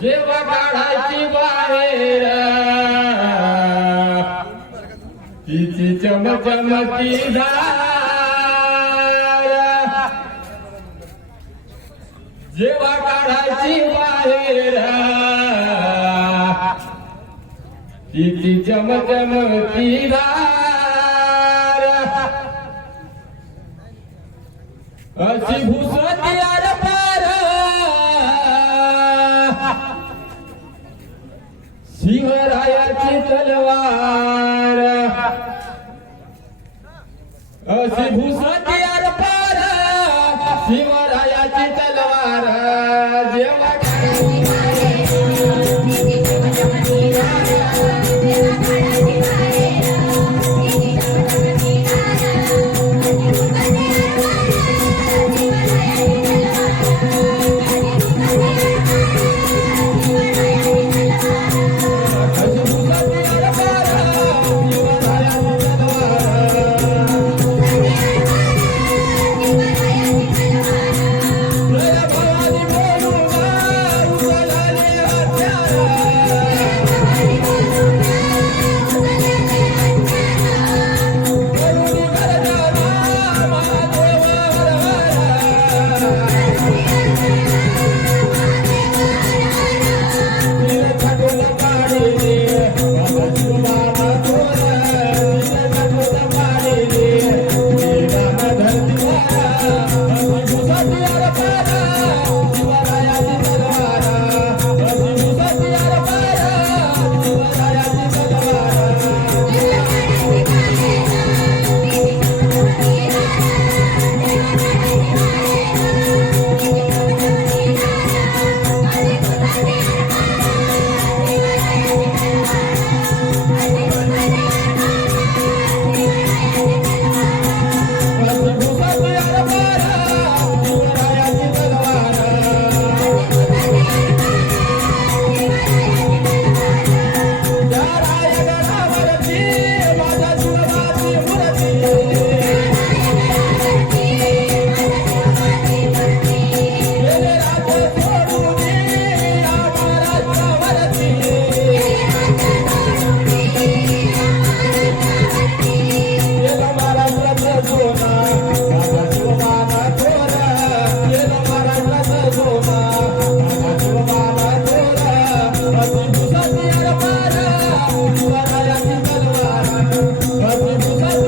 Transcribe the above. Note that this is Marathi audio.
जेव काढायची बाहेर. तिची चमचमती जेव्हा काढायची बाहेर. तिची चमचमती अशी भूसती अरब शिवरायाची तलवार. अशी भूषाची अर्पार. Shivraya Vai, vai, vai.